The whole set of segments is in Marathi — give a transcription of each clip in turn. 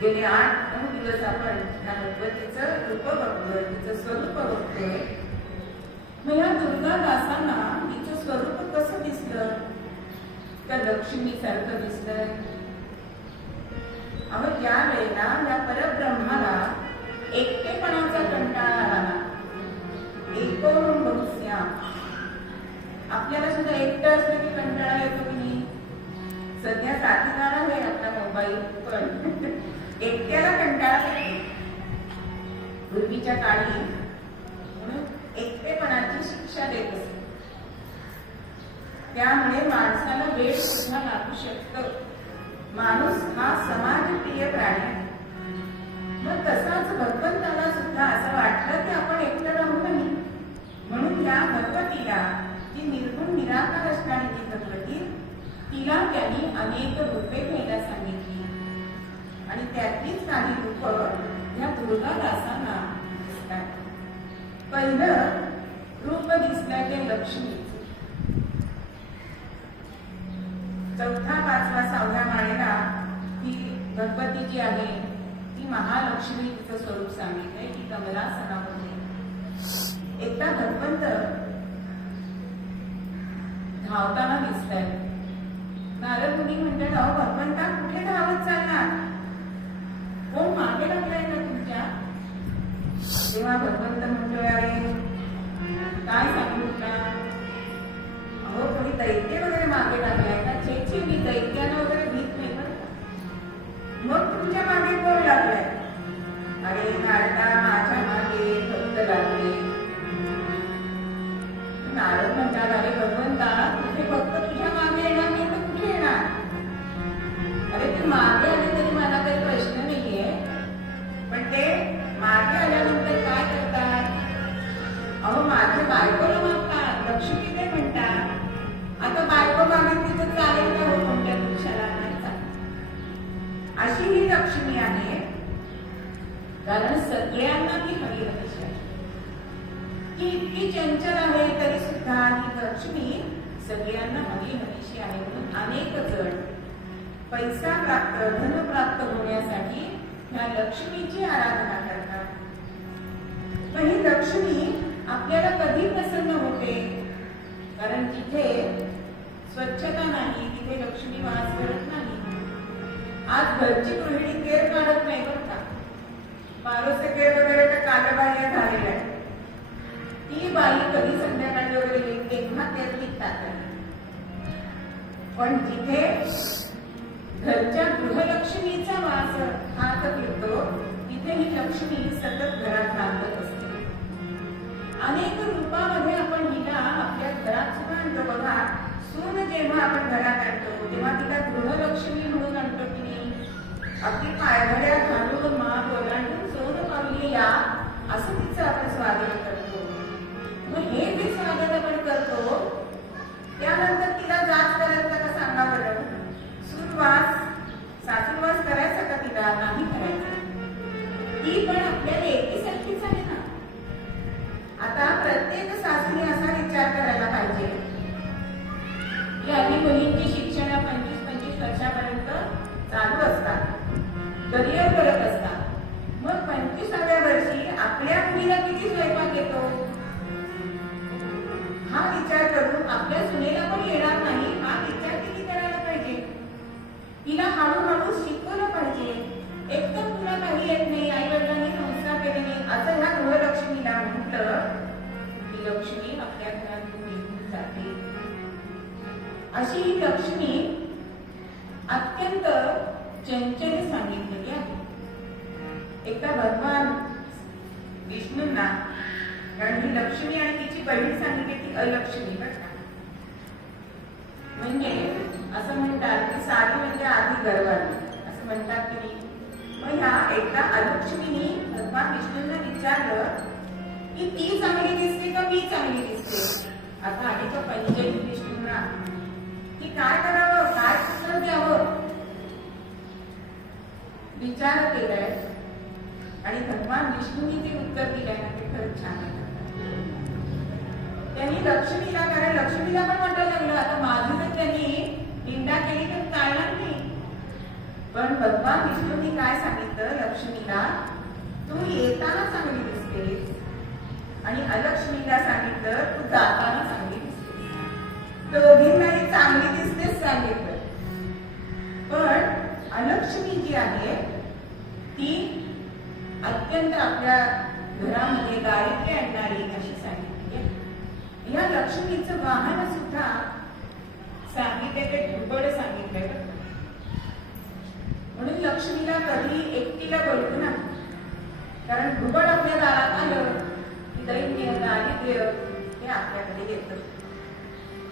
गेले 8-9 दिवस आपण या भगवतीचं रूप बघतोय, तिचं स्वरूप बघतोय. मग या दुर्गा दासांना तिचं स्वरूप कसं दिसलं? त्या लक्ष्मी सारखं दिसलंय. अहो ज्या वेळेला या परब्रह्माला एकटेपणाचा कंटाळा आला, एकोण बहुस्या, आपल्याला सुद्धा एकटं असलं की कंटाळा येतो की नाही? सध्या साथीदार आहे आपला मोबाईल, पण एकट्याला कंटाळा येतो. पूर्वीच्या काळी म्हणून एकटेपणाची शिक्षा देत असते. त्यामुळे माणसाला वेळ सुद्धा लागू शकतं. माणूस हा समाजप्रिय प्राणी आहे. मग तसाच भगवंताला सुद्धा असं वाटलं की आपण एकटं राहू नये, म्हणून या भगवतीला, जी निर्गुण निराकार असणारी ती भगवती, तिला त्यांनी अनेक रूपे घ्यायला सांगितली. आणि त्यातलीच काही रूप या दुर्गा दासांना दिसतात. पहिलं रूप दिसलं ते लक्ष्मीचं. 4था, 5वा, 6व्या माळेला ती भगवती जी आहे ती महालक्ष्मी, तिचं स्वरूप सांगितलंय की कमलासनामध्ये. एकदा भगवंत धावताना दिसताय. नारद मुनी म्हणतात, अहो भगवंता कुठे धावत चालला? कोण मागे लागलाय का तुमच्या? तेव्हा भगवंत म्हणतोय, अरे काय सांगू का? अहो कोणी दैत्य वगैरे मागे लागलाय का? छे मी दैत्यानं वगैरे भीत नाही बरं का. मग तुमच्या मागे कोण लागलाय? अरे नारदा, माझ्या मागे भक्त लागले. नारद म्हणतात, अरे भगवंता तुझे भक्त तुझ्या मागे येणार नाही तर कुठे येणार? अरे ते मागे आले तरी मला काही प्रश्न नाहीये, पण ते मागे आल्यानंतर काय करतात? अहो माझ्या बायकोला मागतात, लक्ष्मी ते म्हणतात. आता बायको मागितली तर चालेल का? हो कोणत्या पुरुषाला नाही चालेल. अशी ही लक्ष्मी आहे, कारण सगळ्यांना ती हवी हवीशी आहे. ती इतकी चंचल आहे तरी सुद्धा ही लक्ष्मी सगळ्यांना हवी हवीशी आहे. म्हणून अनेक जण पैसा प्राप्त, धन प्राप्त होण्यासाठी ह्या लक्ष्मीची आराधना करतात. पण ही लक्ष्मी आपल्याला कधी प्रसन्न होते? कारण जिथे स्वच्छता नाही तिथे लक्ष्मी वास करत नाही. आज घरची गृहिणी केर काढत नाही बरं का. पारोसे केर वगैरे तर कालबाह्य झालेलं आहे. ती बाई कधी संध्याकाळी वगैरे येईल तेव्हा केर निघतात. पण जिथे घरच्या गृहलक्ष्मीचा वास हात फिरतो तिथे ही लक्ष्मी सतत घरात राहत असते. अनेक रूपामध्ये आपण हिला आपल्या घरात सुद्धा आणतो. बघा, सून जेव्हा आपण घरात आणतो तेव्हा तिला गृहलक्ष्मी म्हणून आणतो की नाही? अगदी पायघड्या घालून, माप ओलांडून, सोन पावली या असं तिचं आपण स्वागत करतो. मग हे जे स्वागत आपण करतो त्यानंतर तिला जाच करायचा का सांगा बरं. सुरवास सासूरवास करायचा का तिला? नाही करायचा. ती पण आपल्या लेकीसारखीच आहे ना. आता प्रत्येक सासूने असा विचार करायला पाहिजे की आधी मुलींची शिक्षण 25-25 वर्षापर्यंत चालू असतात, करिअर करत असतात. मग 25व्या वर्षी आपल्या मुलीला किती स्वयंपाक येतो हा विचार करून आपल्या सुनेला पण येणार नाही हा विचार किती करायला पाहिजे. तिला हळूहळू शिकवलं पाहिजे. एकदम तुला काही येत नाही, आई वडिलांनी संस्कार केले नाही असं ह्या गृहलक्ष्मीला म्हटलं की लक्ष्मी आपल्या घरातून निघून जाते. अशी ही लक्ष्मी अत्यंत चंचल सांगितलेली आहे. एकदा भगवान विष्णूंना, कारण ही लक्ष्मी आणि तिची बहीण सांगितली ती अलक्ष्मी बरं का. म्हणजे असं म्हणतात की साडी म्हणजे आधी गर्वाली असं म्हणतात की नाही. मग ह्या एकदा अलक्ष्मीनी भगवान विष्णूंना विचारलं की ती चांगली दिसते का मी चांगली दिसते. आता आधी तो पंचेल विष्णूंना की काय करावं, काय उत्तर द्यावं विचार केलाय आणि भगवान विष्णूंनी जे उत्तर दिलंय ना ते खरंच छान आहे. त्यांनी लक्ष्मीला, कारण लक्ष्मीला पण वाटायला लागलं आता माझी जर त्यांनी निंदा केली तर चालणार नाही. पण भगवान विष्णूंनी काय सांगितलं लक्ष्मीला, तू येताना चांगली दिसतेस आणि अलक्ष्मीला सांगितलं तू जाताना चांगली दिसतेस. दोघींनाही चांगली दिसतेस सांगितलं. पण अलक्ष्मी जी आहे ती अत्यंत आपल्या घरामध्ये दारिद्र्य आणणारी अशी सांगितली. या लक्ष्मीचं वाहन सुद्धा सांगितले ते ढुबड सांगितलंय. म्हणून लक्ष्मीला कधी एकटीला बोलतो ना, कारण ढुबड आपल्या दारात आलं की दैन्य दारिद्र्य हे आपल्याकडे येतं.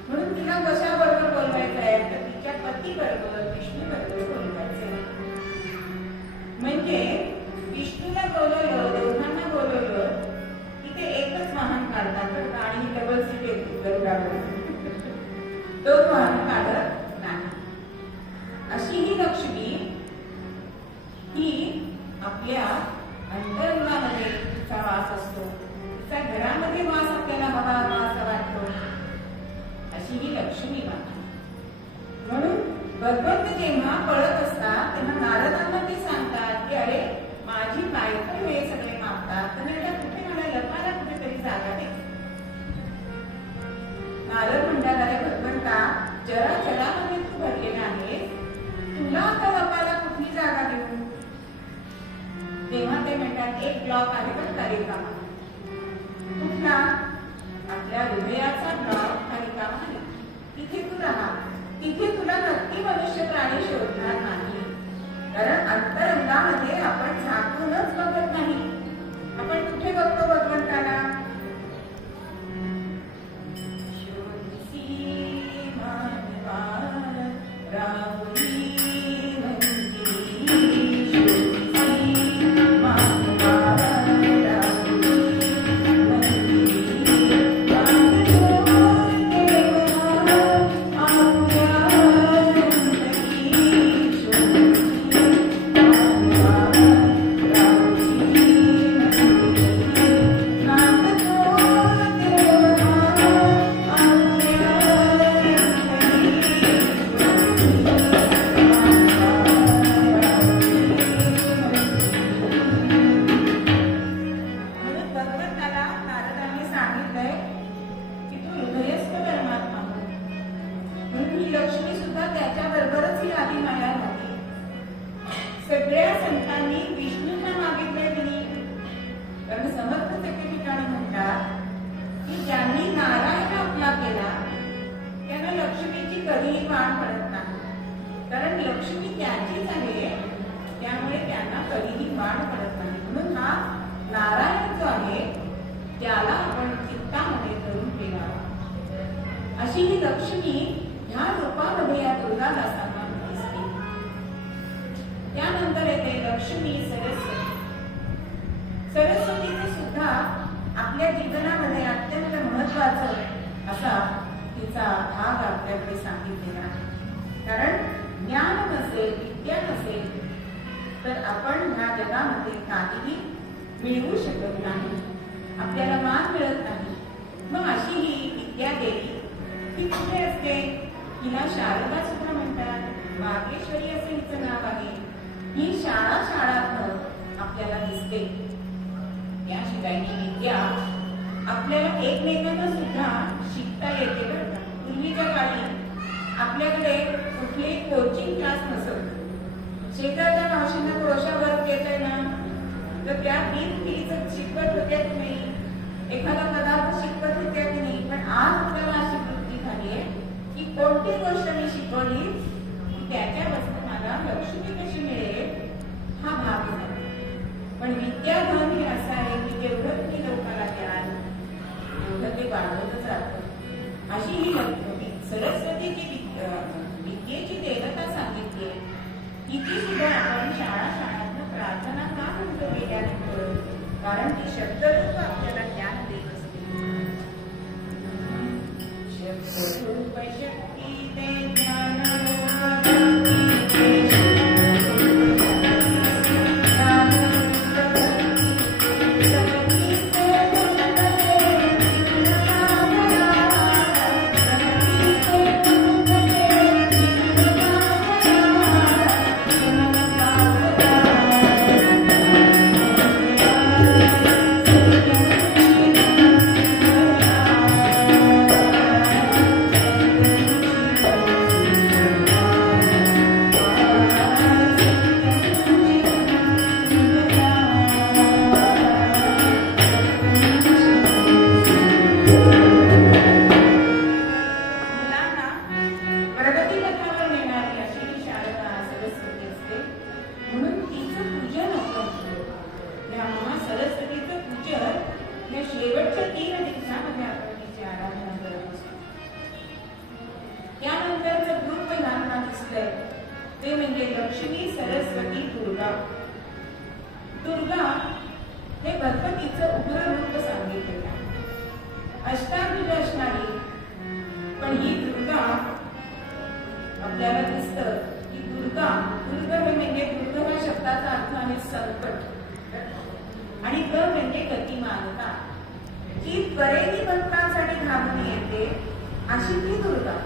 म्हणून तिला कशाबरोबर बोलवायचं आहे तर तिच्या पती बरोबर विष्णू बरोबर बोलवायचं. म्हणजे विष्णूला बोलवलं, दोघांना बोलवलं की ते एकच वाहन काढतात आणि डबल सीट येते गरुडावर, दोन वाहन काढत नाही. अशी ही लक्ष्मी ही आपल्या अंतरंगामध्ये तिचा वास असतो, तिच्या घरामध्ये वास आपल्याला हवा असा वाटतो. अशी ही लक्ष्मी माता. म्हणून भगवंत जेव्हा पळत असतात तेव्हा नारदांना ते सांगतात की अरे माझी बायको हे सगळे मागतात तर मला कुठे मला लपायला कुठेतरी जागा दे. नारद म्हणतात अरे भगवंता जरा जरामध्ये तू भरलेला आहे, तुला आता लपायला कुठली जागा देऊ. तेव्हा ते म्हणतात एक ब्लॉक आहे पण कार्यक्रम कुठला, आपल्या हृदयाचा ब्लॉक कार्यक्रम आहे, तिथे तू राहा. तिथे तुला नक्की मनुष्य प्राणी शोधणार नाही. कारण अंतरंगामध्ये आपण झाकूनच बघत नाही. आपण कुठे बघतो भगवंताला. सगळ्या संतांनी विष्णूंना मागितले नाही. कारण समर्थ एके ठिकाणी म्हणतात की ज्यांनी नारायण आपला केला त्यांना लक्ष्मीची कधीही वाण पडत नाही. कारण लक्ष्मी त्याचीच आहे, त्यामुळे त्यांना कधीही वाण पडत नाही. म्हणून हा नारायण जो आहे त्याला आपण चित्तामध्ये धरून ठेवावा. अशी ही लक्ष्मी ह्या रूपामध्ये या दुर्गादासांना दिसते. त्यानंतर येते लक्ष्मी सरस्वती. सरस्वतीचे सुद्धा जीवनामध्ये अत्यंत महत्वाचा असा तिचा भाग आपल्याकडे सांगितलेला आहे. कारण ज्ञान नसेल, विद्या नसेल तर आपण ह्या जगामध्ये काहीही मिळवू शकत नाही, आपल्याला मान मिळत नाही. मग अशी ही विद्या देवी ती कुठे असते? हिला शारदा सुद्धा म्हणतात, वागेश्वरी असे हिचं नाव आहे. ही शाळातनं आपल्याला दिसते. याशिवाय ही विद्या आपल्याला एकमेकांना सुद्धा शिकता येते. पूर्वीच्या काळी आपल्याकडे कुठलेही कोचिंग क्लास नसत. शेजारच्या मावशींना क्रोशावर येतंय ना, तर त्या पिढीचं शिकवत होत्या की नाही, एखादा पदार्थ शिकवत होत्या की नाही. पण आज आपल्याला अशी वृत्ती झाली आहे की कोणती गोष्ट मी शिकवली की त्याच्यापासून मला लक्ष्मी कशी मिळेल हा भाग झाला. पण विद्याधन हे असं आहे की जेवढं तुम्ही लोकांना द्याल तेवढं ते वाढवलं जातं. अशी ही सरस्वतीची विद्येची देवता सांगितली आहे. तिची सुद्धा आपण शाळांतनं प्रार्थना का म्हणतो गेल्यानंतर? कारण ती शब्दरूप आपल्याला ज्ञान देत असते. शब्दरूप शक्ती ते ज्ञान ते म्हणजे लक्ष्मी, सरस्वती, दुर्गा. दुर्गा हे गणपतीचं उग्र रूप सांगितलेलं आहे. अष्टाभुज असणारी पण ही दुर्गा आपल्याला दिसतं की दुर्ग हे म्हणजे दुर्ग या शब्दाचा अर्थ आहे संकट आणि ग म्हणजे गतिमानता. जी त्वरेने भक्तांसाठी धावून येते अशी ती दुर्गा.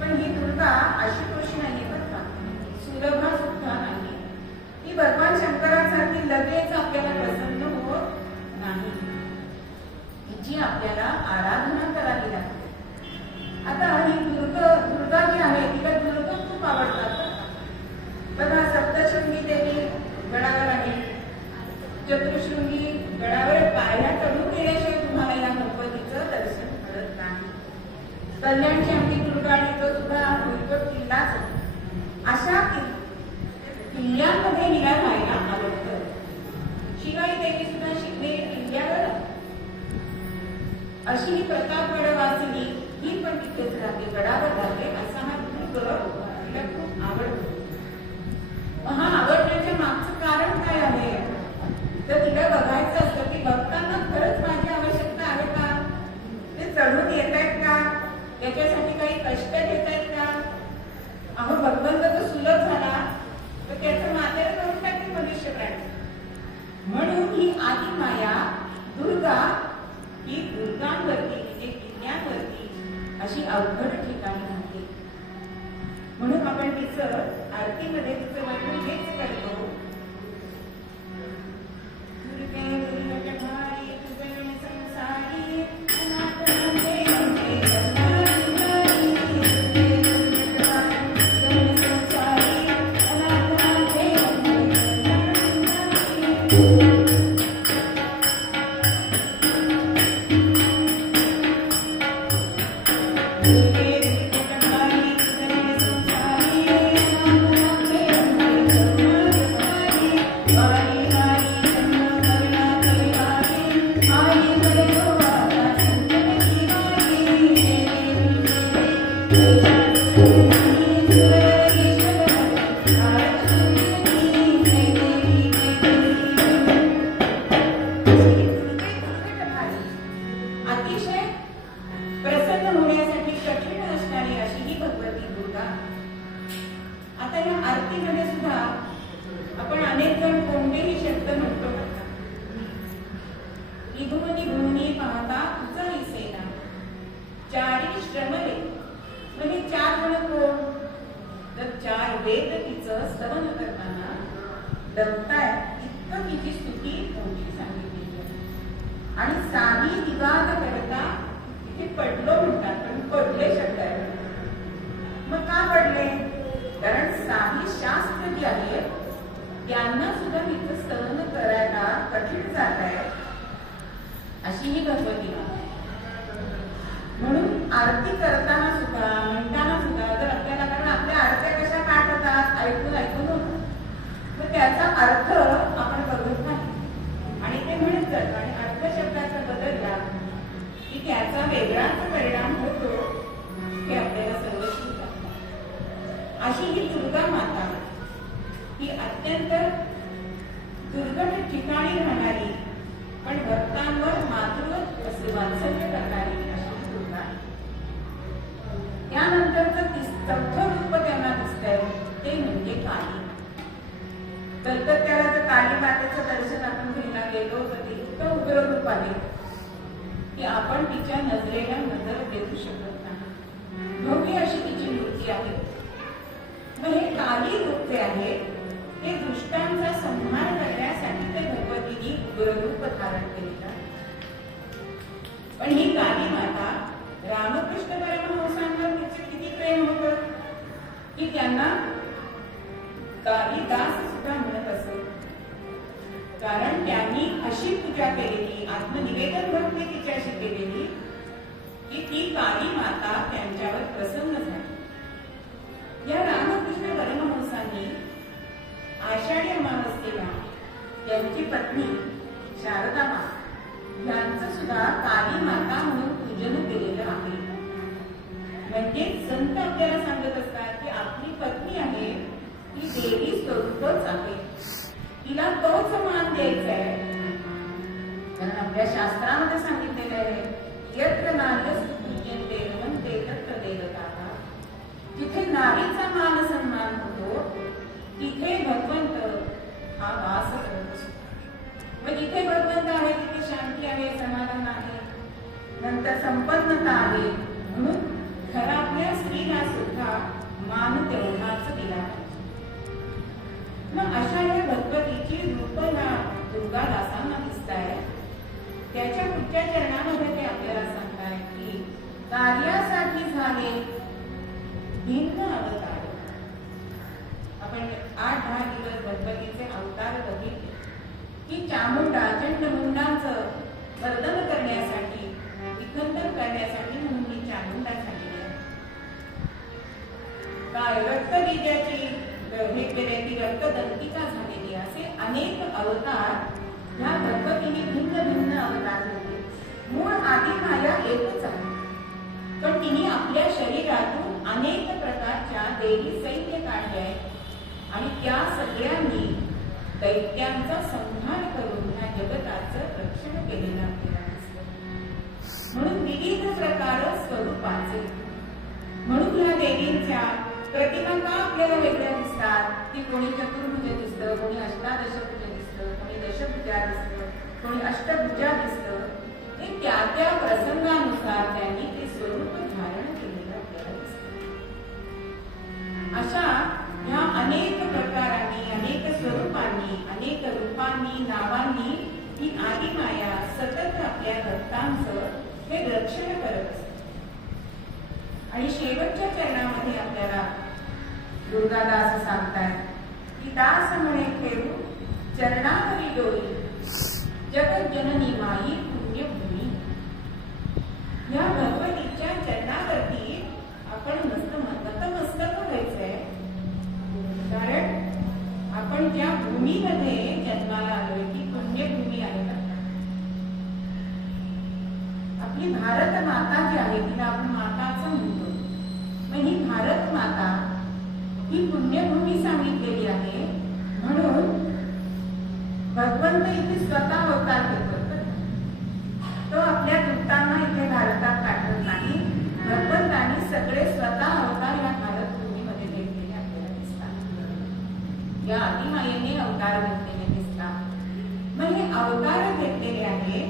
पण ही दुर्गा आशुतोष नाही बघा, सुलभा सुद्धा नाही. ही भगवान शंकरांसारखी लगेच आपल्याला प्रसन्न होत नाही. हिची आपल्याला आराधना करावी लागते. आता ही दुर्गा जी आहे तिला दुर्ग खूप आवडतात बघा. सप्तशृंगी देवी गडावर आहे, चतुर्शृंगी गडावर पायऱ्या चढून गेल्याशिवाय तुम्हाला या गणपतीचं दर्शन घडत नाही. कल्याणची आमची दुर्गा आणि तो सुद्धा भुईकोट किल्लाच. अशा किल्ल्यांमध्ये हिला राहायला आवडतं. शिवाई देवी सुद्धा शिकणे किल्ल्यावर. अशी ही प्रतापगडवासिनी ही पण तिथेच राहते, गडावर राहते. असा हा दुर्ग तिला खूप आवडतो. हा आवडण्याच्या मागचं कारण काय आहे तर तिला बघायचं असतं की भक्तांना खरंच माझी आवश्यकता आहे का, ते चढून येत आहेत का, त्याच्यासाठी काही कष्ट घेत आहेत का. अहो भगवंत जर सुलभ झाला तर त्याचं मातेर करून टाकेल मनुष्य प्राणी. म्हणून ही आदी माया दुर्गा ही दुर्गांवरती म्हणजे किल्ल्यांवरती अशी अवघड ठिकाणी राहते. म्हणून आपण तिचं आरतीमध्ये तिचं वर्णन हेच करतो. निघून निघून पाहता तुझा सेना चारी श्रमले म्हणजे 4 जण कोण तर 4 वेद तिचं स्तवन करताना दमताय इतकं तिची स्तुती मोठी सांगितली आणि साधी विवाद करता तिथे पडलो म्हणतात पण पडले शब्द आहे. मग का पडले कारण साधी शास्त्र जी आहे त्यांना सुद्धा तिथं स्तवन करायला कठीण जात आहे अशी ही भगवती माता. म्हणून आरती करताना सुद्धा म्हणताना सुद्धा तर आपल्याला कारण आपल्या आरत्या कशा पाठ होतात ऐकून ऐकून मग त्याचा अर्थ आपण बघत नाही आणि ते म्हणत जात आणि अर्थ शब्दाचा बदलला की त्याचा वेगळाच परिणाम होतो हे आपल्याला सर्व शिकतात. अशी ही दुर्गा माता ही अत्यंत दुर्गम ठिकाणी राहणारी पण भक्तांवर मातृ असे वात्सल्य करणारी अशी दुर्गा. त्यानंतरचं 4थं रूप त्यांना दिसतंय ते म्हणजे काली. कलकत्त्याला जर काली मातेचं दर्शन आपण घ्यायला गेलो तर ते इतकं उग्र रूप आहे की आपण तिच्या नजरेला नजर देऊ शकत नाही. भव्य अशी तिची मूर्ती आहे. मग हे काली रूप जे आहे ते दुष्टांचा संहार करण्यासाठी ते भगवतीने उग्र रूप धारण केलेलं. पण ही काली माता रामकृष्ण परमहंसांवर तिचे किती प्रेम होतं की त्यांना कालिदास सुद्धा म्हणत असत. कारण त्यांनी अशी पूजा केलेली आत्मनिवेदन भक्ती तिच्याशी केलेली की ती काली माता त्यांच्यावर प्रसन्न झाली. या रामकृष्ण परमहंसांनी आषाढी अमावस्येला त्यांची पत्नी शारदा माता यांचं सुद्धा काली माता म्हणून पूजन केलेलं आहे. म्हणजे संत आपल्याला सांगत असतात की आपली पत्नी आहे ती देवी स्वरूपच आहे, तिला तोच मान द्यायचा आहे. कारण आपल्या शास्त्रामध्ये सांगितलेलं आहे यत्र नार्यस्तु पूज्यन्ते रमन्ते तत्र देवताः. जिथे नारीचा मान सन्मान होतो तिथे भगवंत हा वास करत असतो. मग जिथे भगवंत आहे तिथे शांती आहे, समाधान आहे, नंतर संपन्नता आहे. म्हणून घरातल्या स्त्रीला सुद्धा मान तेवढाच दिला पाहिजे. मग अशा या भगवतीची रूप ह्या दुर्गादासांना दिसत आहे. त्याच्या पुढच्या चरणामध्ये ते आपल्याला सांगताय की कार्यासाठी झाले भिन्न अवतार. आपण 8-10 दिवस भगवतीचे अवतार बघितले की चामुंडा चंडमुंडांचं वर्धन करण्यासाठी विखंडन करण्यासाठी म्हणून मी चामुंडा सांगितली. काय रक्तबीजाची हे केले की रक्तदंतिका झालेली असे अनेक अवतार ह्या भगवतीने भिन्न भिन्न अवतार घेतले. मूळ आदिमाया एकच आहे पण तिने आपल्या शरीरातून अनेक प्रकारच्या देवी सैन्य काढले आणि त्या सगळ्यांनी दैत्यांचा संहार करून ह्या जगताचं रक्षण केलेलं आपल्याला दिसतं. म्हणून विविध प्रकार स्वरूपाचे. म्हणून ह्या देवींच्या प्रतिमा का आपल्याला वेगळ्या दिसतात की कोणी चतुर्भुज दिसतं, कोणी अष्टादशभुज दिसतं, कोणी दशभुजा दिसतं, कोणी अष्टभुजा दिसतं. हे त्या त्या प्रसंगानुसार त्यांनी ते स्वरूप धारण केलेलं आपल्याला दिसतं. अशा ह्या अनेक प्रकारांनी, अनेक स्वरूपांनी, अनेक रूपांनी, नावांनी ही आदिमाया सतत आपल्या भक्तांचं हे रक्षण करत असते. आणि शेवटच्या चरणामध्ये आपल्याला दुर्गादास सांगतायत की दास म्हणे ठेवू चरणावरी डोळी जगज्जननी माई पुण्यभूमी. या भगवतीच्या चरणावरती आपण नतमस्तक व्हायचंय. कारण आपण ज्या भूमीमध्ये जन्माला आलोय ती पुण्यभूमी आहे. आपली भारत माता जी आहे तिला आपण माताचं म्हणतो. मग ही भारत माता ही पुण्यभूमी सांगितलेली आहे. म्हणून भगवंत इथे स्वतः अवतार घेतो. तो आपल्या दूतांना इथे भारतात पाठवत नाही. भगवंतांनी सगळे स्वतः अवतार या भारत भूमीमध्ये घेतलेले आपल्याला दिसतात. या आदिमायेने अवतार घेतलेले दिसतात. मग हे अवतार घेतलेले आहे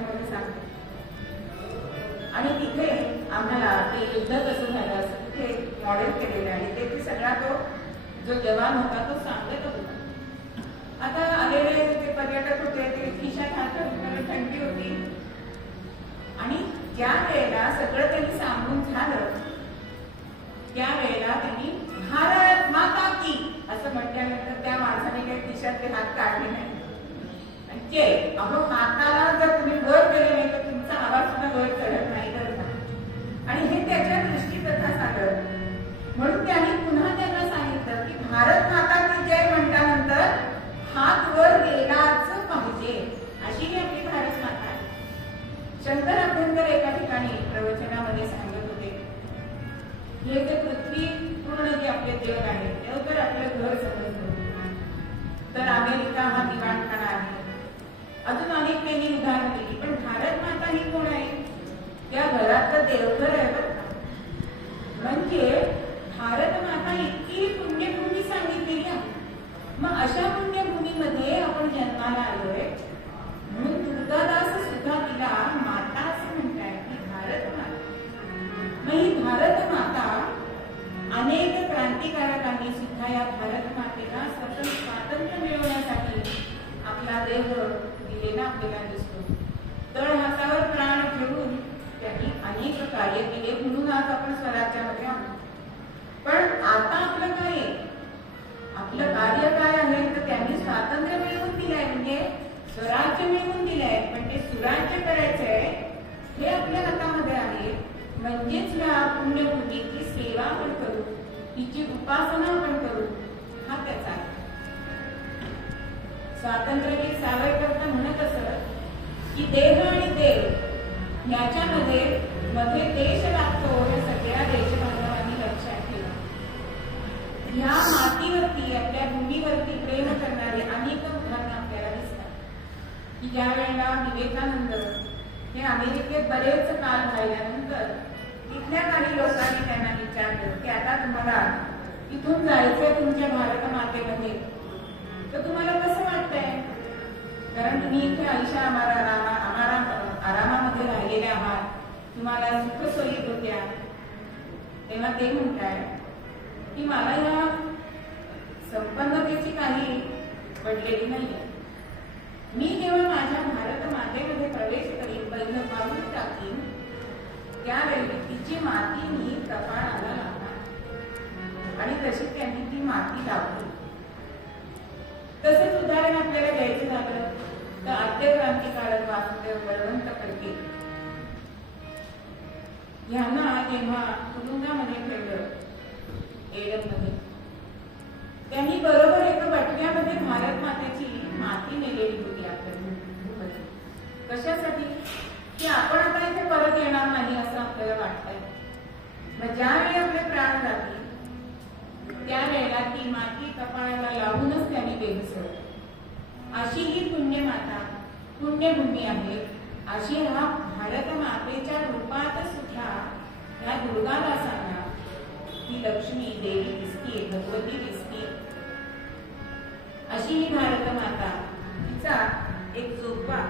म्हणून सांगते. आणि तिथे आम्हाला ते युद्ध कसं झालं असं तिथे मॉडेल केलेलं आहे. ते सगळा तो जो जवान होता तो सांगत होता. आता आलेले ते पर्यटक होते ते खिशात हात घालून थंडी होती आणि ज्या वेळेला सगळं त्यांनी सांगून झालं त्यावेळेला त्यांनी भारत माता की असं म्हटल्यानंतर त्या माणसाने काही खिशात ते हात काढले नाही. म्हणजे अहो हाताला जर तुम्ही वर केले नाही तर तुमचा आवाज सुद्धा वर चढत नाही करत. आणि हे त्याच्या दृष्टीप्रथा सांगत म्हणून त्यांनी पुन्हा त्यांना सांगितलं की भारत माता की जय म्हटल्यानंतर हात वर गेलाच पाहिजे अशी ही आपली भारत माता आहे. शंकर अभ्यंकर एका ठिकाणी प्रवचनामध्ये सांगत होते हे जे पृथ्वी पूर्ण जे आपले जग आहे ते तर आपलं घर समजलं तर अमेरिका हा दिवाणखाना आहे. अजून अनेक त्यांनी उदाहरणं दिली. पण भारत माता ही कोण आहे? त्या घरातलं देवघर आहे बरं का. म्हणजे भारत माता इतकी पुण्यभूमी सांगितलेली आहे. मग अशा पुण्यभूमीमध्ये आपण जन्माला आलोय म्हणून दुर्गादास सुद्धा तिला माता असं म्हणताय की भारत माता. मग ही भारत माता अनेक क्रांतिकारकांनी सुद्धा या भारत मातेला स्वातंत्र्य मिळवण्यासाठी आपला देह दिलेला आपल्याला दिसतो. तळहातावर प्राण ठेवून त्यांनी अनेक कार्य केले म्हणून आज आपण स्वराज्यामध्ये आहोत. पण आता आपलं काय आहे? आपलं कार्य काय आहे तर त्यांनी स्वातंत्र्य मिळवून दिलंय म्हणजे स्वराज्य मिळवून दिलंय. पण ते सुराज्य करायचंय हे आपल्या हातामध्ये आहे. म्हणजेच या पुण्यभूमीची सेवा आपण करू तिची उपासना आपण करू हा त्याचा आहे. स्वातंत्र्यवीर सावरकर म्हणत असत की देह आणि देव याच्यामध्ये मध्ये देश लागतो हे सगळ्या देशबांधवांनी लक्षात ठेवा. ह्या मातीवरती आपल्या भूमीवरती प्रेम करणारे अनेक उदाहरणं आपल्याला दिसतात की ज्या वेळेला विवेकानंद हे अमेरिकेत बरेच काळ राहिल्यानंतर तिथल्या काही लोकांनी त्यांना विचारलं की आता तुम्हाला इथून जायचंय तुमच्या भारत मातेमध्ये तर तुम्हाला कसं वाटतंय? कारण तुम्ही इथे आयुष्य आरामामध्ये राहिलेले आहात, तुम्हाला सुखसोयी होत्या. तेव्हा ते म्हणताय की मला या संपन्नतेची काही पडलेली नाहीये. मी जेव्हा माझ्या भारत मातेमध्ये प्रवेश करीन पहिलं पाऊल टाकीन त्यावेळी तिची माती मी कपाळाला लावणार आणि तशी त्यांनी ती माती लावली. तसंच उदाहरण आपल्याला द्यायचं झालं तर आद्य क्रांतिकारक वासुदेव बळवंत फडके यांना जेव्हा तुरुंगामध्ये ठेवलं एडममध्ये त्यांनी बरोबर एका बटव्यामध्ये भारत मातेची माती नेलेली होती आपल्या कशासाठी की आपण आता इथे परत येणार नाही असं आपल्याला वाटतंय. मग ज्यावेळी आपले प्राण जातील त्यावेळेला ती माती कपाळाला लावूनच त्यांनी बेबसवली. अशी ही पुण्यमाता पुण्यभूमी आहे. अशी हा भारत मातेच्या रूपात सुद्धा या दुर्गादासांना ही लक्ष्मी देवी दिसतीये, भगवती दिसतीये. अशी ही भारत माता तिचा एक जोपा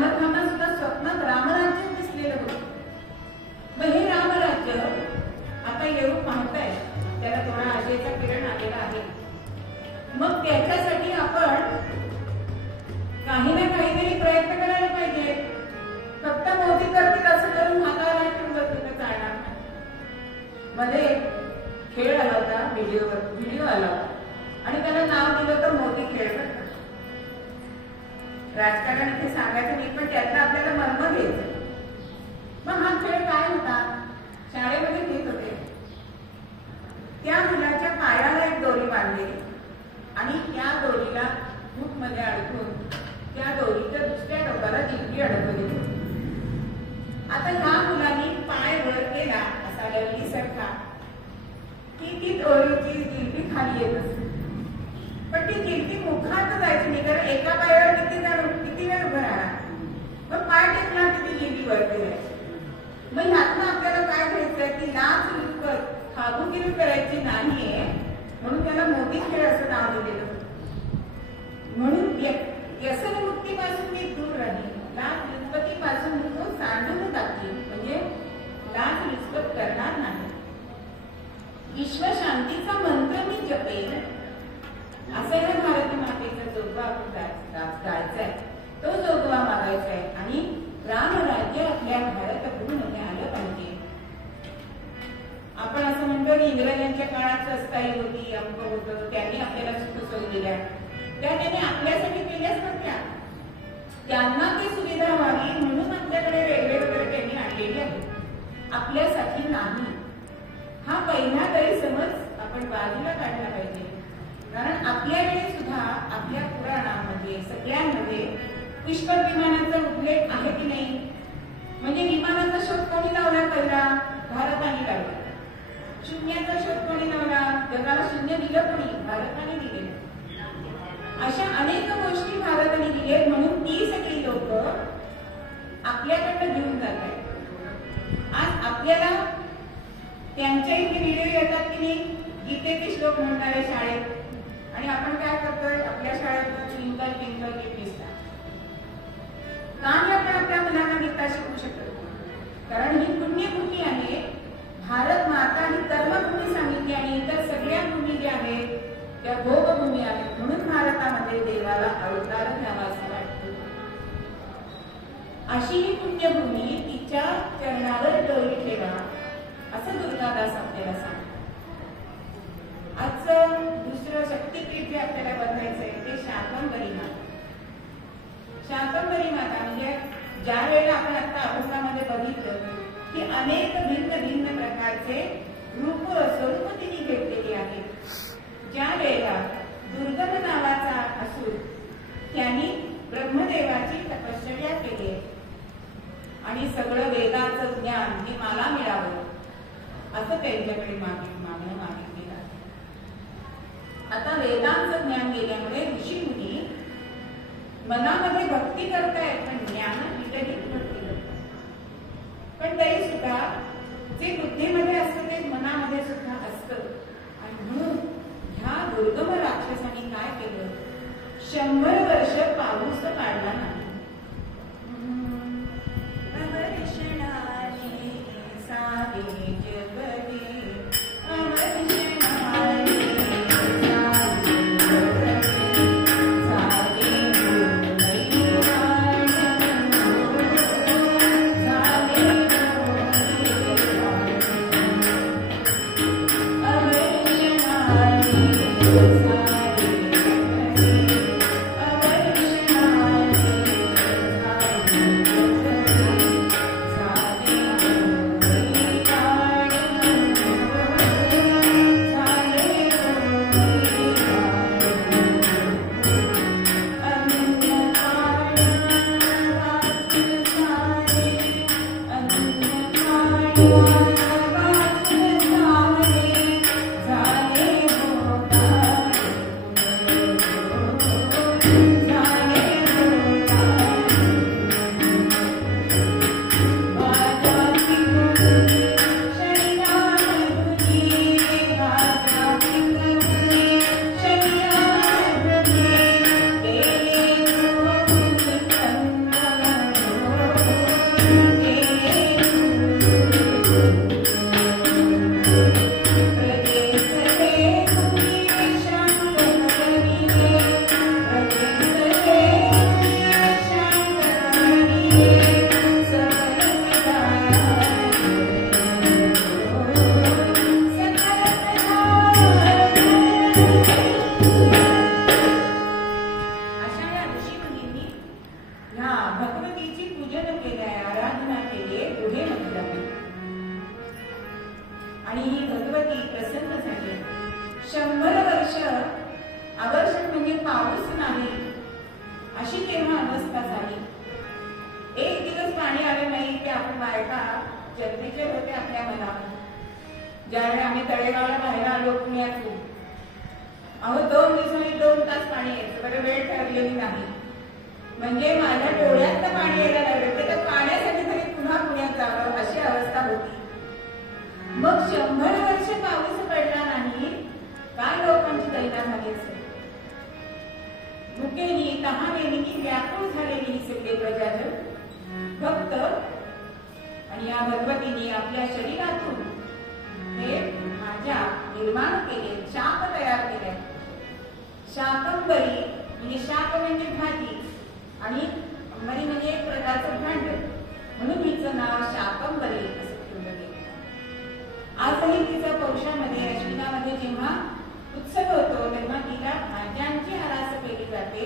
समर्थांना सुद्धा स्वप्नात रामराज्य दिसलेलं होतं. मग हे रामराज्य आता येऊन पाहताय, त्याला थोडा आशेचा किरण आलेला आहे. मग त्याच्यासाठी आपण काही ना काहीतरी प्रयत्न करायला पाहिजे. फक्त मोदी करतील असं करून हाताला ठेवून बसलं चालणार नाही. मध्ये खेळ आला होता, व्हिडिओ आला होता आणि त्याला नाव दिलं होतं मोदी खेळ. राजकारण इथे सांगायचं नाही, पण त्यातलं आपल्याला मर्म घ्यायचं. मग हा खेळ काय होता? शाळेमध्ये घेत होते. त्या मुलाच्या पायाला एक दोरी बांधली आणि त्या दोरीला खूप मध्ये अडकून त्या दोरीच्या दुसऱ्या टोकाला जिलबी अडकवली. आता ह्या मुलांनी पाय वर केला असा लल्लीसारखा की ती दोरीची जिलबी खाली येत असते. पण ती जिलबी मुखात जायची नाही, कारण एका पायावर किती वेळ उभं राहणार. मग पाय टेकला की ती जिलबी वरती जायची. मग ह्यातनं आपल्याला काय घ्यायचंय की लाचलुचपत खागुगिरी करायची नाहीये, म्हणून त्याला मोदी खेळ असं नाव दिलेलं होतं. म्हणून व्यसनमुक्तीपासून मी दूर राहील, लाचलुचपतीपासून तो सांडून टाकील, म्हणजे लाचलुचपत करणार नाही. विश्वशांतीचा मंत्र मी जपेन, असं या भारत मातेचा जोगवा आपण गायचाय, तो जोगवा मागायचाय आणि रामराज्य आपल्या भारत भूमीमध्ये आलं पाहिजे. आपण असं म्हणतो की इंग्रजांच्या काळात सस्ताई होती, अमुक होतं, त्यांनी आपल्याला सुखसोयी दिल्या, त्या त्यांनी आपल्यासाठी केल्याच नव्हत्या. त्यांना ती सुविधा व्हावी म्हणून आपल्याकडे रेल्वे वगैरे त्यांनी आणलेली आहे, आपल्यासाठी नाही. हा पहिला गैरसमज आपण बाजूला काढला पाहिजे. कारण आपल्या वेळी सुद्धा आपल्या पुराणामध्ये सगळ्यांमध्ये पुष्पक विमानाचा उल्लेख आहे की नाही? म्हणजे विमानाचा शोध कोणी लावला? पहिला भारताने लावला. शून्याचा शोध कोणी लावला? जगाला शून्य दिलं कोणी? भारताने दिले. अशा अनेक गोष्टी भारताने दिलेत, म्हणून ती सगळी लोक आपल्याकडनं घेऊन जात आहेत. आज आपल्याला त्यांच्या इथे व्हिडिओ येतात की नाही, गीतेचे श्लोक म्हणणारे शाळेत, आणि आपण काय करतोय? आपल्या शाळेत ट्विंकल ट्विंकल लिटिल स्टार. का आपण आपल्या मुलांना गीता शिकवू शकतो? कारण ही पुण्यभूमी आहे. भारत माता ही कर्मभूमी सांगितली आणि इतर सगळ्या भूमी ज्या आहेत त्या भोगभूमी आहेत. म्हणून भारतामध्ये देवाला अवतार घ्यावा असं वाटतं. अशी ही पुण्यभूमी, तिच्या चरणावर डोळी ठेवा असं दुर्गादास आपल्याला सांगतात. आजचं दुसरं शक्तीपीठ जे आपल्याला बघायचंय ते शाकंभरी माता. शाकंभरी माता म्हणजे ज्या वेळेला आपण आता अभंगामध्ये बघितलं की अनेक भिन्न भिन्न प्रकारचे रूप स्वरूप तिने घेतलेली आहे. ज्या वेळेला दुर्गम नावाचा असुर त्यांनी ब्रह्मदेवाची तपश्चर्या केली आणि सगळं वेदाचं ज्ञान हे मला मिळावं असं त्यांच्याकडे मागणं मागितलेलं आहे. आता वेदांचं ज्ञान गेल्यामुळे ऋषी मुनी मनामध्ये भक्ती करतायत, पण ज्ञान विचलित भक्ती करतात. पण तरी सुद्धा जे बुद्धीमध्ये असतं ते मनामध्ये सुद्धा असतं. आणि म्हणून ह्या दुर्गम राक्षसांनी काय केलं? 100 वर्ष पाऊस काढला नाही. अशी तेव्हा अवस्था झाली. एक दिवस पाणी आले नाही की आपण बायका चर्चेचे होते आपल्या मनात. ज्यावेळी आम्ही तळेगावला राहायला आलो पुण्यातून, अहो 2 दिवसांनी 2 तास पाणी यायचं. बरं, वेळ ठरलेली नाही. म्हणजे माझ्या डोळ्यात तर पाणी यायला लागलं ते तर पाण्यासाठी तरी पुन्हा पुण्यात जावं अशी अवस्था होती. मग 100 वर्ष पाऊस पडला नाही, काय लोकांची दैना झाली असेल. भुकेनी तहानेनी व्याकुळ झालेली ही सगळी प्रजाजन भक्त आणि या भगवतीने आपल्या शरीरातून हे माझ्या निर्माण केले, शाप तयार केले. शाकंबरी म्हणजे शाक म्हणजे भाजी आणि अंबरी म्हणजे एक प्रकारचं भांड, म्हणून हिचं नाव शाकंबरी असं ठेवलं गेलं. आजही तिचा पौषामध्ये अश्विनामध्ये जेव्हा उत्सव होतो तेव्हा तिला भाज्यांची आरास केली जाते,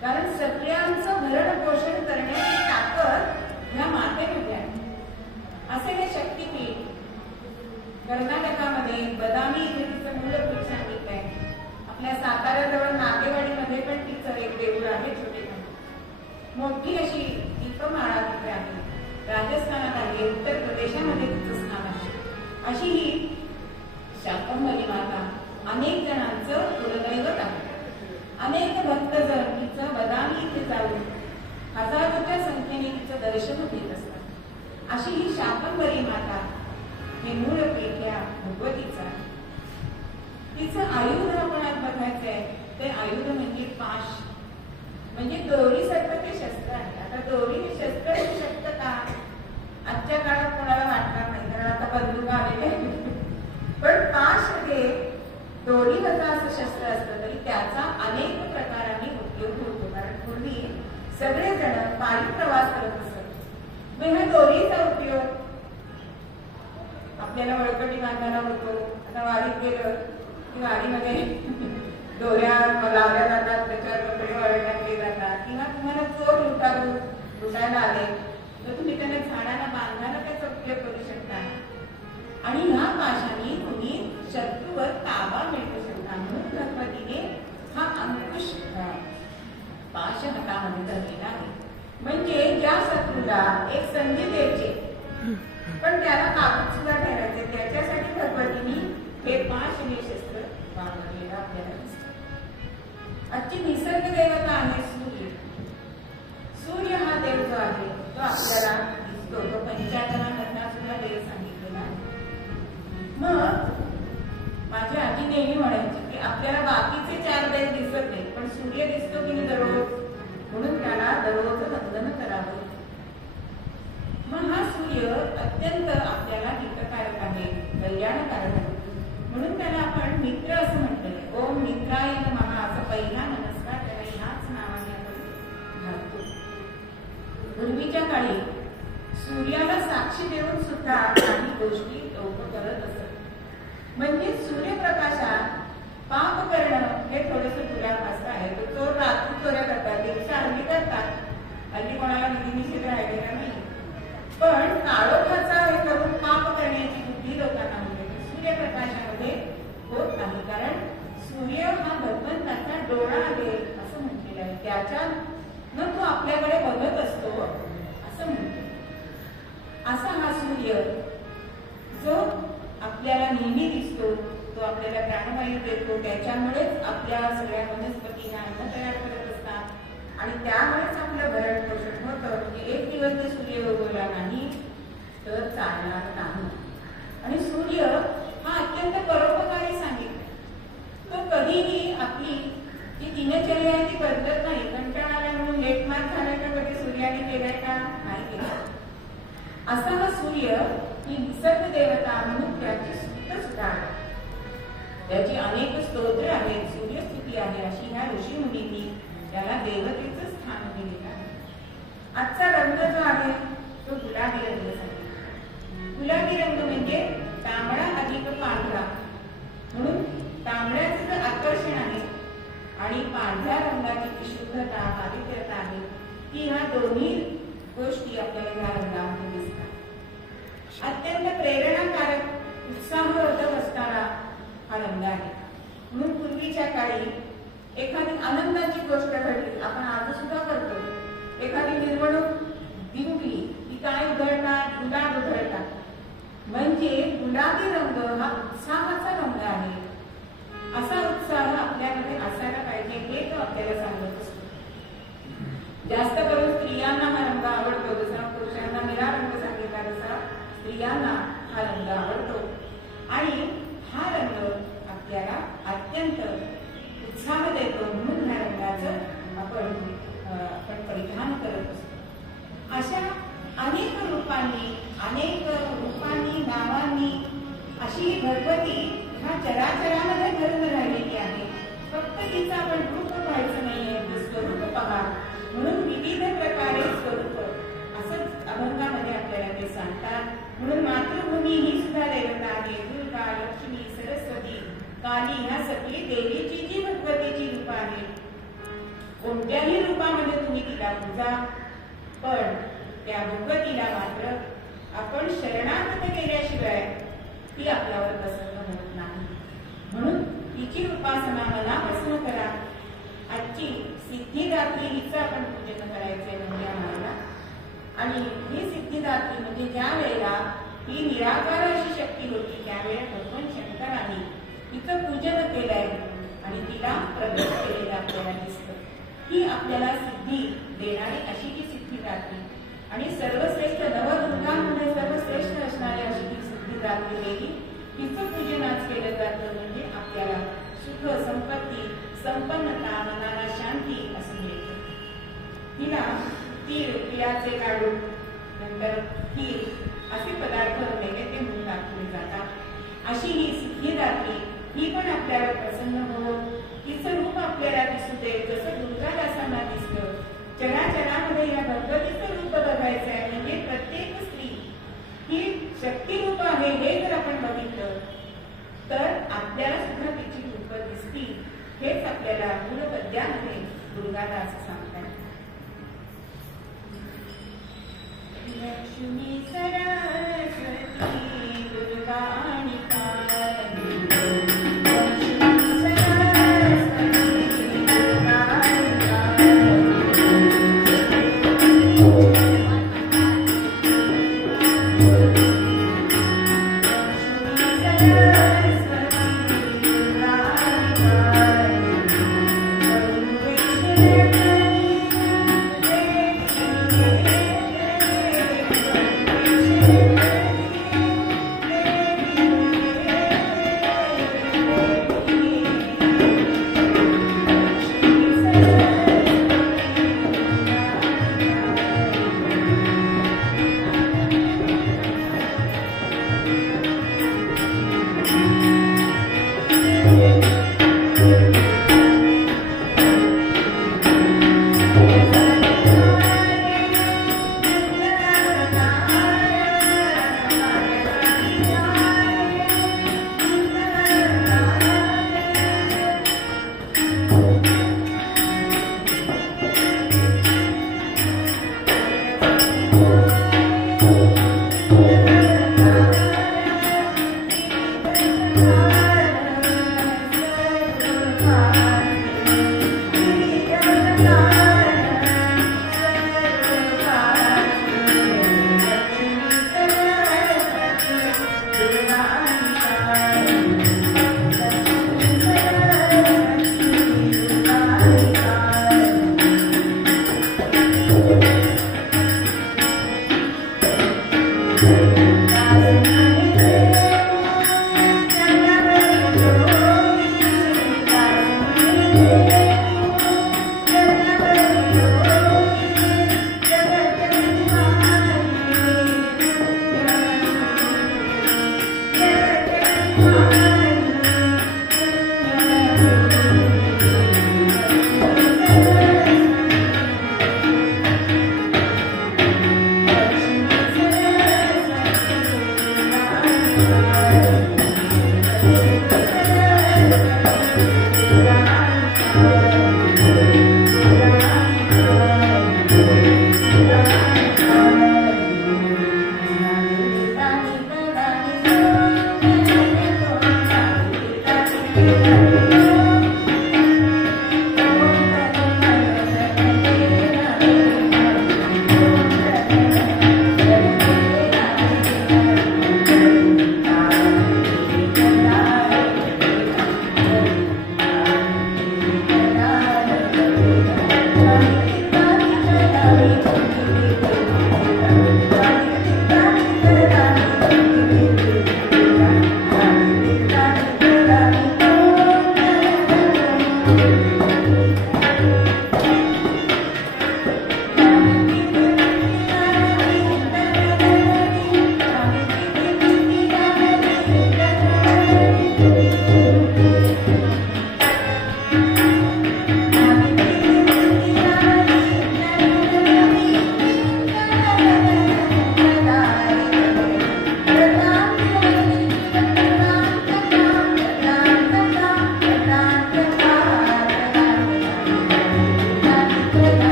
कारण सगळ्यांचं भरण पोषण करण्याची ताकद ह्या मातेमध्ये आहे. असे हे शक्तीपीठ कर्नाटकामध्ये बदामी इथे तिचं मूलभूत सांगितलं आहे. आपल्या साताऱ्याजवळ नागेवाडीमध्ये पण तिचं एक देऊळ आहे, छोटे मोठी अशी दीपमाळा तिथे आहे. राजस्थानात आहे, उत्तर प्रदेशामध्ये तिचं स्थान आहे. अशी ही शाकंभरी माता अनेक जणांचं कुलदैवत आहे. अनेक भक्तजन तिचं बदामी इथे जाऊन हजारोच्या संख्येने तिचं दर्शन घेत असतात. अशी ही शाकंभरी माता हे मूलपीठ या भगवतीचं आहे. तिचं आयुध आपण आज बघायचंय ते आयुध म्हणजे पाश, म्हणजे दोरीसारखं ते शस्त्र आहे. आता दोरी हे शस्त्र होऊ शकतं का? आजच्या काळात कोणाला वाटणार नाही, कारण आता बंदूक आलेले आहे. पण पाश हे दोरीवरचं असं शस्त्र असतं तरी त्याचा अनेक प्रकारांनी उपयोग होतो, कारण पूर्वी सगळेजण पायी प्रवास करत असत. मग ह्या दोरीचा उपयोग आपल्याला वळकटी बांधायला होतो. आता वारीत गेलं की वारीमध्ये दोऱ्या लावल्या जातात, त्याच्यावर कपडे वळत टाकले जातात. किंवा तुम्हाला चोर लुटायला आले तर तुम्ही त्यांना झाडाला बांधायला त्याचा उपयोग करू शकता. आणि ह्या पाशाने तुम्ही शत्रूवर ताबा मिळवू शकता. म्हणून भगवतीने हा अंकुश पाश हातामध्ये धरलेला आहे. म्हणजे ज्या शत्रूला एक संधी द्यायची पण त्याला काबूत सुद्धा ठेवायचे, त्याच्यासाठी भगवतीने हे पाश हे शस्त्र वापरलेलं आपल्याला दिसतं. आजची निसर्ग देवता आहे सूर्य. सूर्य हा देव जो आहे तो आपल्याला दिसतो, तो पंचायतनामधला सुद्धा देव सांगितलेला आहे. मग माझी आजी नेहमी म्हणायची की आपल्याला बाकीचे 4 देव दिसत नाही, पण सूर्य दिसतो की नाही दररोज, म्हणून त्याला दररोज वंदन करावं. मग हा सूर्य अत्यंत आपल्याला हितकारक आहे, कल्याणकारक आहे, म्हणून त्याला आपण मित्र असं म्हटलंय. ओम मित्राय नमः असा पहिला नमस्कार त्याला ह्याच नावाने आपण घालतो. पूर्वीच्या काळी सूर्याला साक्षी देऊन सुद्धा काही गोष्टी लोक करत असत. म्हणजे सूर्यप्रकाशात पाप करणं हे थोडंसं दुराभास आहे. तो चोर रात्री चोऱ्या करतात, दिवसा हल्ली करतात, हल्ली कोणाला विधी निषेध राहिलेला नाही. पण काळोखाचा हे करून पाप करण्याची बुद्धी लोकांना मिळते, सूर्यप्रकाशामध्ये होत नाही. कारण सूर्य हा भगवंताचा डोळा आहे असं म्हटलेलं आहे. त्याच्यानं तो आपल्याकडे बघत असतो असं म्हणतो. असा हा सूर्य जो आपल्याला नेहमी दिसतो, तो आपल्याला प्राणवायू देतो, त्याच्यामुळेच आपल्या सगळ्या वनस्पतींना अन्न तयार करत असतात आणि त्यामुळेच आपलं भरण पोषण होतं. म्हणजे एक दिवस जर सूर्य उगवला नाही तर चालणार नाही. आणि सूर्य हा अत्यंत परोपकारी सांगितलं. तो कधीही आपली जी दिनचर्या आहे ती बदलत नाही. कंटाळा म्हणून लेटमार झाला का कधी सूर्याने केलाय का? नाही केला. असा हा सूर्य ही निसर्ग देवता म्हणून त्याची स्तुती सुद्धा आहे. त्याची अनेक स्तोत्र आहेत, सूर्यस्तुती आहे. अशी ह्या ऋषी मुनींनी त्याला देवतेचं स्थान दिलेलं आहे. आजचा रंग जो आहे तो गुलाबी रंग आहे. गुलाबी रंग म्हणजे तांबडा अधिक पांढरा, म्हणून तांबड्याचं जे आकर्षण आहे आणि पांढऱ्या रंगाची जी शुद्धता पावित्र्यता आहे ती ह्या दोन्ही गोष्टी आपल्याला ह्या रंगामध्ये दिसतात. अत्यंत प्रेरणाकारक उत्साहवर्धक असणारा हा रंग आहे. म्हणून पूर्वीच्या काळी एखादी आनंदाची गोष्ट घडली, आपण आज सुद्धा करतो गुलाबी रंग हा उत्साहाचा रंग आहे. असा उत्साह आपल्यामध्ये असायला पाहिजे हे तो आपल्याला सांगत असतो. जास्त करून स्त्रियांना हा रंग आवडतो. जसा पुरुषांना निळा रंग सांगितला तसा स्त्रियांना हा रंग आवडतो आणि हा रंग आपल्याला अत्यंत उत्साह देतो. म्हणून ह्या रंगाचं आपण परिधान करत असतो. अशा अनेक रूपांनी नावांनी अशी ही भगवती ह्या चराचरामध्ये भरून राहिलेली आहे. फक्त तिचं आपण रूप पाहायचं नाहीये, स्वरूप पहा. म्हणून विविध प्रकारे स्वरूप असंच अभंगामध्ये आपल्याला ते सांगतात. म्हणून मातृभूमी ही सुद्धा देवता आहे. दुर्गा, लक्ष्मी, सरस्वती, काली ह्या सगळी देवीची जी भगवतीची रूप आहे. कोणत्याही रूपामध्ये तुम्ही तिला पूजा, पण त्या भगवतीला मात्र आपण शरणागत केल्याशिवाय ती आपल्यावर प्रसन्न होत नाही. म्हणून तिची उपासना मनापासून करा. आजची सिद्धिदात्री हिचं आपण पूजन करायचंय म्हणजे आम्हाला. आणि ही सिद्धिदात्री म्हणजे ज्या वेळेला ही निराकार अशी शक्ती होती त्यावेळेला भगवान शंकरांनी तिचं पूजन केलंय आणि तिला प्रगट केलेलं आपल्याला दिसतं. ही आपल्याला सिद्धी देणारी अशी ही सिद्धिदात्री आणि सर्वश्रेष्ठ नवदुर्गांमध्ये सर्वश्रेष्ठ असणारी अशी ही सिद्धिदात्री देवी. तिचं पूजन आज केलं जातं म्हणजे आपल्याला सुख, संपत्ती, संपन्नता, मनाला शांती असं मिळतं. तिला तीळ, तिळाचे लाडू, नंतर खीर असे पदार्थ नैवेद्य म्हणून दाखवले जातात. अशी ही सिद्धिदात्री ही पण आपल्याला प्रसन्न हो. तिचं रूप आपल्याला दिसू दे. जसं दुर्गादासांना दिसलं, चराचरामध्ये या भगवतीचं रूप बघायचं आहे. म्हणजे प्रत्येक स्त्री ही शक्तिरूप आहे हे जर आपण बघितलं तर आपल्याला सुद्धा तिची रूप दिसतील. हेच आपल्याला मूलपद्यामध्ये दुर्गादास सांगतात. लक्ष्मी सरस्वती दुर्गा आणि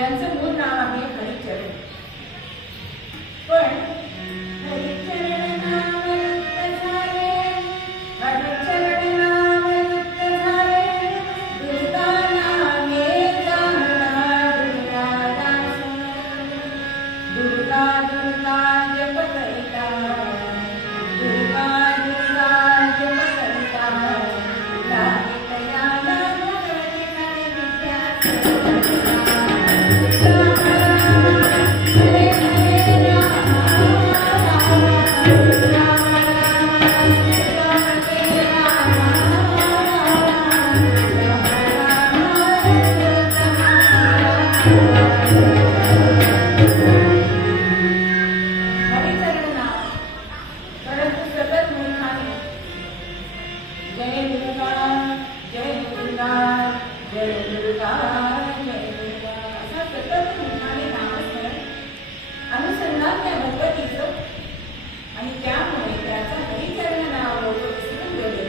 यांचं मूळ नाव आहे हरिचरण. पण हरिचरण नाम युक्त झाले, हरिचरण नाम युक्त झाले, दुर्गा नामे जाणला दुर्गादास. दुर्गा दुर्गा जप करिता, दुर्गा दुर्गा जप करिता, आणि त्यामुळे त्याचा हरिचरण नाव लोक विसरून गेले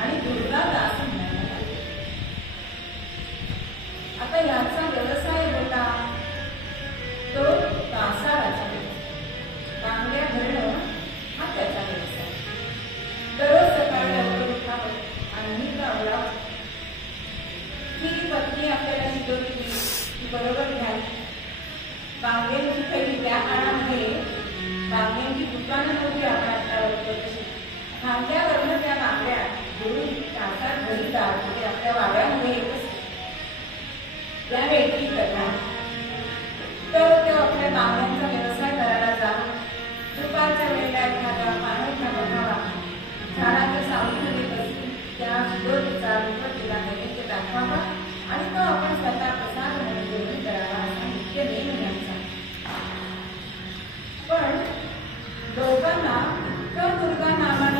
आणि दुर्गादास म्हणायला लागले. आता याचा व्यवसाय होता तो कासाराचा. बांगड्या भरणं हा त्याचा व्यवसाय. दररोज सकाळी लवकर उठावं आणि गावला ही पत्नी आपल्याला शिकवली ती बरोबर घ्यावी. बांगड्यांची खरी त्या काळामध्ये बांगड्यांची दुकानं नव्हती. खांद्यावरनं त्या बांगड्या घेऊन कासात घरी जात होते. आपल्या वाड्यामध्ये येत असते त्या व्यक्ती करणार. तर तो आपल्या बांगड्यांचा व्यवसाय करायला जावं. दुपारच्या वेळेला एखादा पाण्याचा बघावा झाडाच्या सावलीमध्ये बसून त्या शिरोटीचा तिला नैवेद्य दाखवावा आणि तो आपण स्वतः प्रसाद म्हणून ग्रहण करावा असा मुख्य नियम यांचा. पण लोकांना त्या दुर्गा नावाने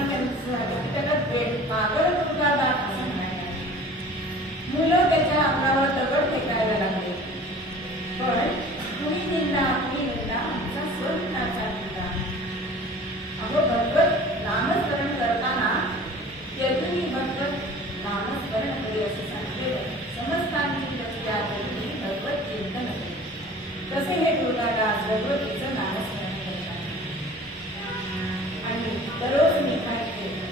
त्याला पागल दुर्गादास असं म्हणायला. मुलं त्याच्या अंगावर दगड फेकायला लागले. पण कुणी निंदा आमचा स्वतःचा निंदा. अहो भगवत नामस्मरण करताना यदुनी भगवत नामस्मरण करी असं सांगितलेलं. समस्तांची त्या भगवत चिंतन करी. तसे हे दुर्गादास भगवतीचं नामस्मरण आणि दररोज मी काय केलं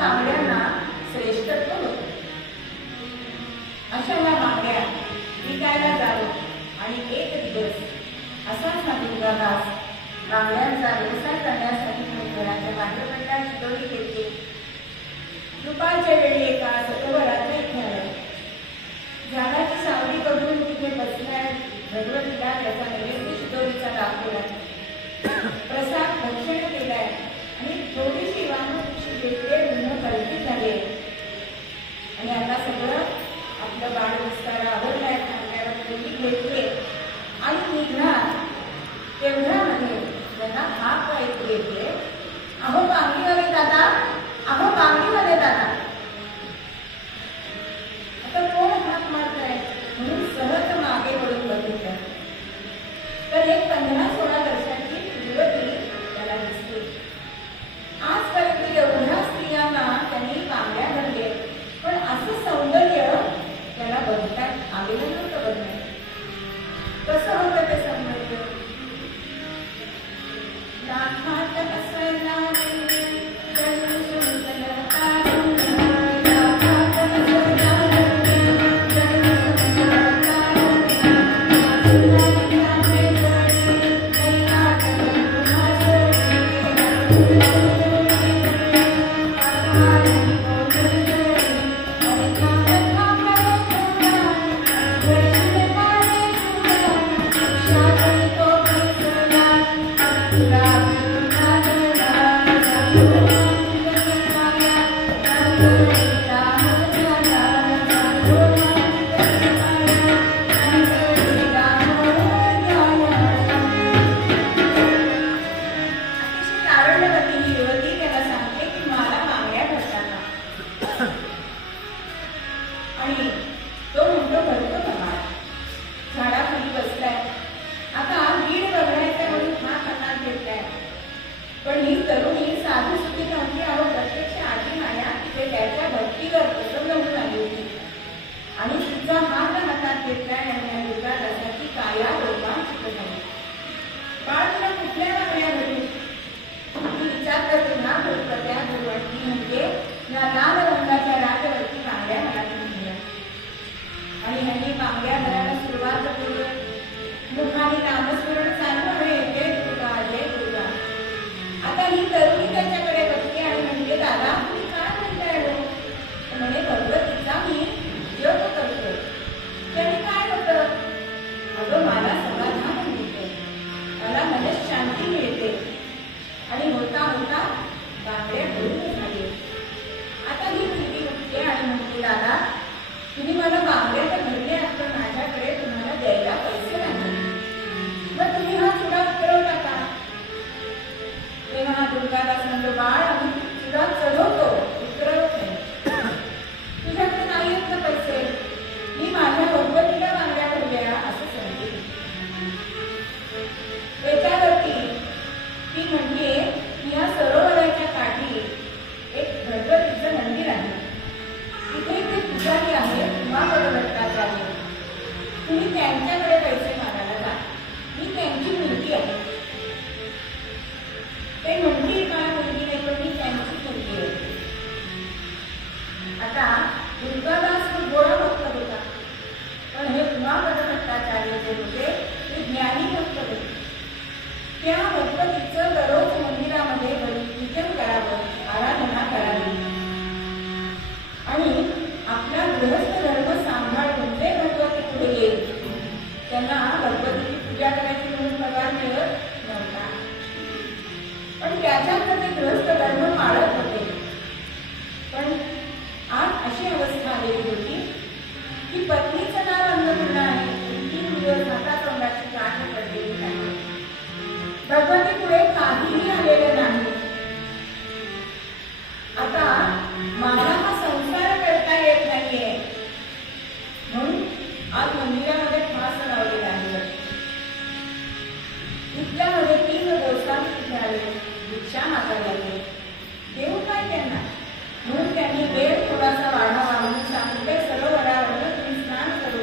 बांगड्यांना श्रेष्ठत्व होते. अशा या बांगड्या विकायला जावं आणि एक दिवस असाच हा दुर्गादास बांगड्यांचा व्यवसाय करण्यासाठी घराच्या बाहेर पडला. चितोडी घेतली. दुपारच्या वेळी एका सरोवराच्या इथे आला. झाडाची सावली बघून तिथे बसल्या भगवतीला त्याचा नैवेद्य चितोडीचा दाखवला. प्रसाद भक्षण केलाय आणि थोडीशी वाहतूक घेतले. ऊन कल्पी झाले आणि आता सगळं आपलं बाळ विस्तार आवडलाय. खांद्यावर थोडी घेतले आणि निघणार. तेवढ्यामध्ये त्यांना हाक ऐकू येते. अहो बांगडीवाले दादा, अहो बांगडीवाले दादा. आता कोण हाक मारताय म्हणून सहज मागे वळून बघितलं तर एक 15-16 वर्षाची युवती त्याला दिसली. आजपर्यंत एवढ्या स्त्रियांना त्यांनी बांगड्या धरले, पण असं सौंदर्य त्याला बघता आलेलं नव्हतं. बघण्यात कसं होतं ते सौंदर्य. नाथात हसला म्हणून त्यांनी वेळ थोडासा वाढावा म्हणून सांगितले. सरोवरावर तुम्ही स्नान करू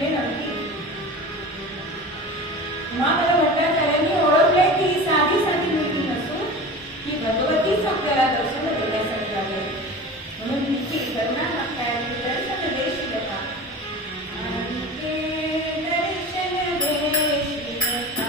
तिथे नव्हती. उमापद भट्टाचार्यांनी ओळखले की साधी साधी मुलगी नसून ही भगवतीच आपल्याला दर्शन देण्यासाठी आले, म्हणून तिची करुणा मागतायत, दर्शन दे श्रीलता. आणि ते दर्शन दे श्रीलता,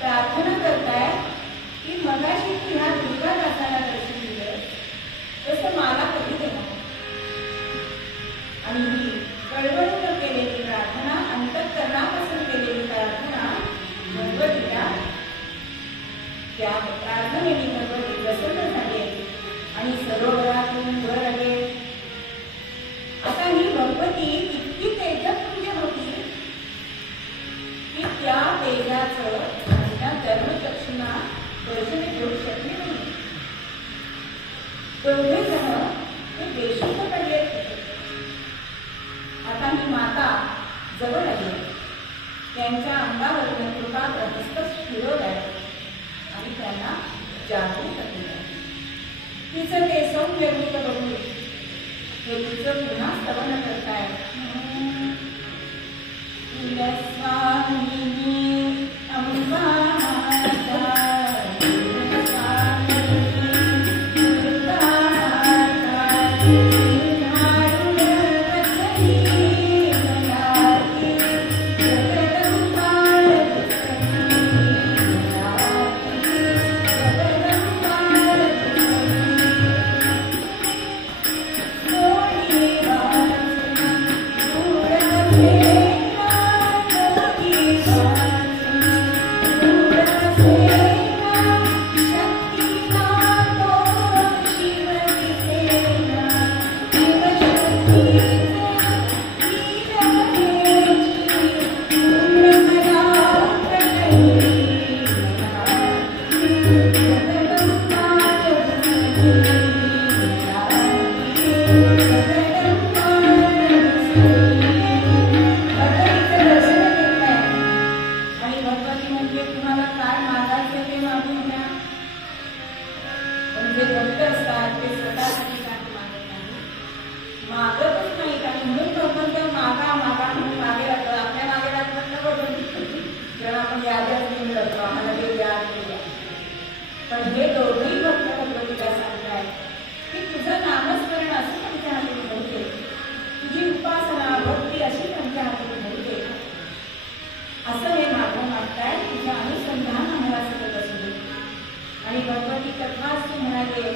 प्रार्थना करताय की मगाशी तू ह्या दुर्गा दासाला दर्शन दिलं तसं मला कधी देणार. आणि ही कळवळून केलेली प्रार्थना, अंतःकरणापासून केलेली प्रार्थना भगवतीला, त्या प्रार्थनेने भगवती प्रसन्न झाली आणि सरोवरातून वर आले. आता ही भगवती इतकी तेजपुंज होती की त्या तेजाचं धर्मचक्षुना दर्शन घेऊ शकले नाही. दोघे जण ते बेशुद्ध पडले होते. आता ही माता जवळ आली, त्यांच्या अंगावरून कृपा हस्तच फिरवलाय आणि त्यांना जागृत केलं. तिचं ते सौम्य रूप बघून हे तिचं पुन्हा स्तवन करताय. स्वामी अंबा पण हे दोघेही भक्त भगवतीला सांगताय की तुझं नामस्मरण असं त्यांच्या हाती घडते, तुझी उपासना भक्ती अशी त्यांच्या हाती घडते. असं हे मागं मागताय, तुझं अनुसंधान आम्हाला सतत असू दे. आणि भगवती तथास्तु म्हणाले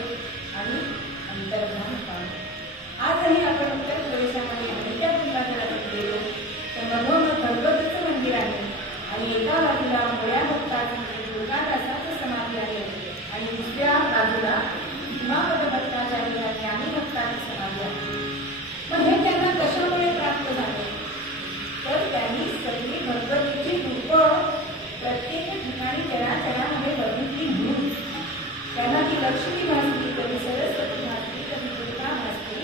आणि अंतर्धान पावले. आजही आपण उत्तर प्रदेशामध्ये हनुच्या कुंडाकडे गेलो तर मधोमध भगवतीचं मंदिर आहे आणि एका बाजूला मोळ्या भक्ताचं दुर्गादासाचं समाधी आहे आणि दुसऱ्या बाजूला उमापद भट्टाचार्य आणि ज्ञानी भक्ताची समाधी आहे. पण हे त्यांना कशामुळे प्राप्त झाले तर त्यांनी सगळी भगवतीची रूपं प्रत्येक ठिकाणी चराचरामध्ये बघितली म्हणून. त्यांना ती लक्ष्मी भासली, कधी सरस्वती भासली, कधी दुर्गा भासली.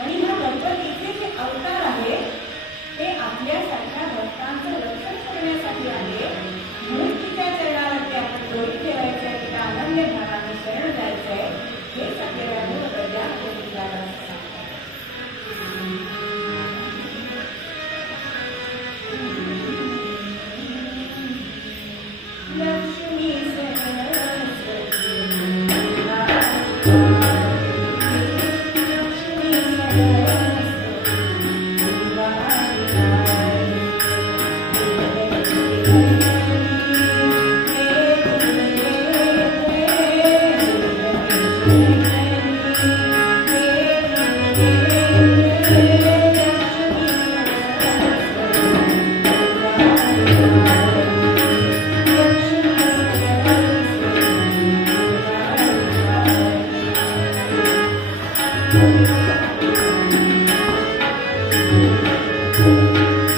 आणि हा गणपतीचे जे अवतार आहे ते आपल्यासारख्या भक्तांचं रक्षण करण्यासाठी आहे. म्हणून तिच्या चरणावरती आपण जोडी ठेवायचं आहे, तिला अनन्य भावाने शरण जायचं आहे. हेच आपल्याला प्रजा लक्ष्मी सरस्वती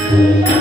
Thank you.